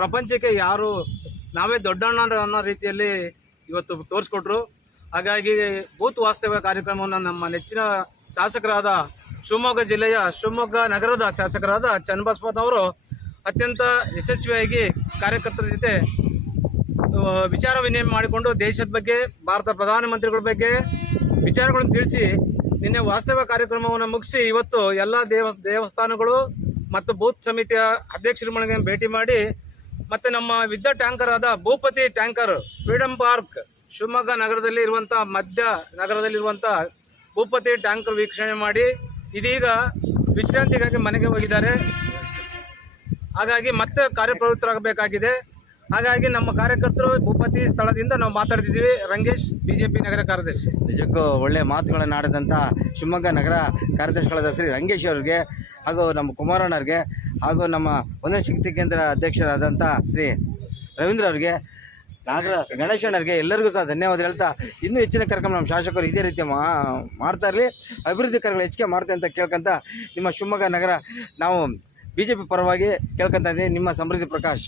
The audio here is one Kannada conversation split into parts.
ಪ್ರಪಂಚಕ್ಕೆ ಯಾರು ನಾವೇ ದೊಡ್ಡಣ್ಣ ಅನ್ನೋ ರೀತಿಯಲ್ಲಿ ಇವತ್ತು ತೋರಿಸ್ಕೊಟ್ರು. ಹಾಗಾಗಿ ಬೂತ್ ವಾಸ್ತವ್ಯ ಕಾರ್ಯಕ್ರಮವನ್ನು ನಮ್ಮ ನೆಚ್ಚಿನ ಶಾಸಕರಾದ ಶಿವಮೊಗ್ಗ ನಗರದ ಶಾಸಕರಾದ ಚನ್ನಬಸಪ್ಪನವರು ಅತ್ಯಂತ ಯಶಸ್ವಿಯಾಗಿ ಕಾರ್ಯಕರ್ತರ ಜೊತೆ ವಿಚಾರ ವಿನಿಮಯ ಮಾಡಿಕೊಂಡು ದೇಶದ ಬಗ್ಗೆ, ಭಾರತ ಪ್ರಧಾನಮಂತ್ರಿಗಳ ಬಗ್ಗೆ ವಿಚಾರಗಳನ್ನು ತಿಳಿಸಿ ನಿನ್ನೆ ವಾಸ್ತವ್ಯ ಕಾರ್ಯಕ್ರಮವನ್ನು ಮುಗಿಸಿ ಇವತ್ತು ಎಲ್ಲ ದೇವಸ್ಥಾನಗಳು ಮತ್ತು ಬೂತ್ ಸಮಿತಿಯ ಅಧ್ಯಕ್ಷರುಗಳಿಗೆ ಭೇಟಿ ಮಾಡಿ ಮತ್ತು ನಮ್ಮ ವಿದ್ಯುತ್ ಟ್ಯಾಂಕರ್ ಆದ ಭೂಪತಿ ಟ್ಯಾಂಕರ್ ಫ್ರೀಡಮ್ ಪಾರ್ಕ್ ಶಿವಮೊಗ್ಗ ನಗರದಲ್ಲಿ ಇರುವಂಥ ಮಧ್ಯ ನಗರದಲ್ಲಿರುವಂಥ ಭೂಪತಿ ಟ್ಯಾಂಕರ್ ವೀಕ್ಷಣೆ ಮಾಡಿ ಇದೀಗ ವಿಶ್ರಾಂತಿಗಾಗಿ ಮನೆಗೆ ಹೋಗಿದ್ದಾರೆ. ಹಾಗಾಗಿ ಮತ್ತೆ ಕಾರ್ಯಪ್ರವೃತ್ತರಾಗಬೇಕಾಗಿದೆ. ಹಾಗಾಗಿ ನಮ್ಮ ಕಾರ್ಯಕರ್ತರು ಭೂಪತಿ ಸ್ಥಳದಿಂದ ನಾವು ಮಾತಾಡ್ತಿದ್ದೀವಿ. ರಂಗೇಶ್, ಬಿಜೆಪಿ ನಗರ ಕಾರ್ಯದರ್ಶಿ. ನಿಜಕ್ಕೂ ಒಳ್ಳೆಯ ಮಾತುಗಳನ್ನು ಆಡಿದಂಥ ಶಿವಮೊಗ್ಗ ನಗರ ಕಾರ್ಯದರ್ಶಿಗಳಾದ ಶ್ರೀ ರಂಗೇಶ್ ಅವರಿಗೆ ಹಾಗೂ ನಮ್ಮ ಕುಮಾರಣ್ಣವ್ರಿಗೆ ಹಾಗೂ ನಮ್ಮ ಒಂದನೇ ಶಕ್ತಿ ಕೇಂದ್ರ ಅಧ್ಯಕ್ಷರಾದಂಥ ಶ್ರೀ ರವೀಂದ್ರ ಅವರಿಗೆ, ಗಣೇಶಣ್ಣರಿಗೆ ಎಲ್ಲರಿಗೂ ಸಹ ಧನ್ಯವಾದ ಹೇಳ್ತಾ, ಇನ್ನೂ ಹೆಚ್ಚಿನ ಕಾರ್ಯಕ್ರಮ ನಮ್ಮ ಶಾಸಕರು ಇದೇ ರೀತಿ ಮಾಡ್ತಾ ಇರಲಿ, ಅಭಿವೃದ್ಧಿ ಕಾರ್ಯಗಳು ಹೆಚ್ಚಿಗೆ ಮಾಡ್ತೆ ಅಂತ ಕೇಳ್ಕೊಂತ ನಿಮ್ಮ ಶಿವಮೊಗ್ಗ ನಗರ ನಾವು ಬಿಜೆಪಿ ಪರವಾಗಿ ಕೇಳ್ಕೊಂತ ಇದ್ದೀವಿ. ನಿಮ್ಮ ಸಮೃದ್ಧಿ ಪ್ರಕಾಶ್.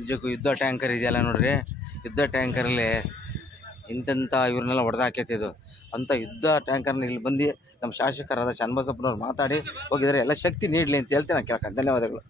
ನಿಜಕ್ಕೂ ಯುದ್ಧ ಟ್ಯಾಂಕರ್ ಇದೆಯಲ್ಲ ನೋಡ್ರಿ, ಯುದ್ಧ ಟ್ಯಾಂಕರಲ್ಲಿ ಇಂಥ ಇವ್ರನ್ನೆಲ್ಲ ಹೊಡೆದಾಕೈತಿದ್ದು ಅಂಥ ಯುದ್ಧ ಟ್ಯಾಂಕರ್ನ ಇಲ್ಲಿ ಬಂದು ನಮ್ಮ ಶಾಸಕರಾದ ಚನ್ನಬಸಪ್ಪನವ್ರು ಮಾತಾಡಿ ಹೋಗಿದ್ದಾರೆ. ಎಲ್ಲ ಶಕ್ತಿ ನೀಡಲಿ ಅಂತ ಹೇಳ್ತೀನಿ. ನಾನು ಕೇಳ್ಕೊಂಡು ಧನ್ಯವಾದಗಳು.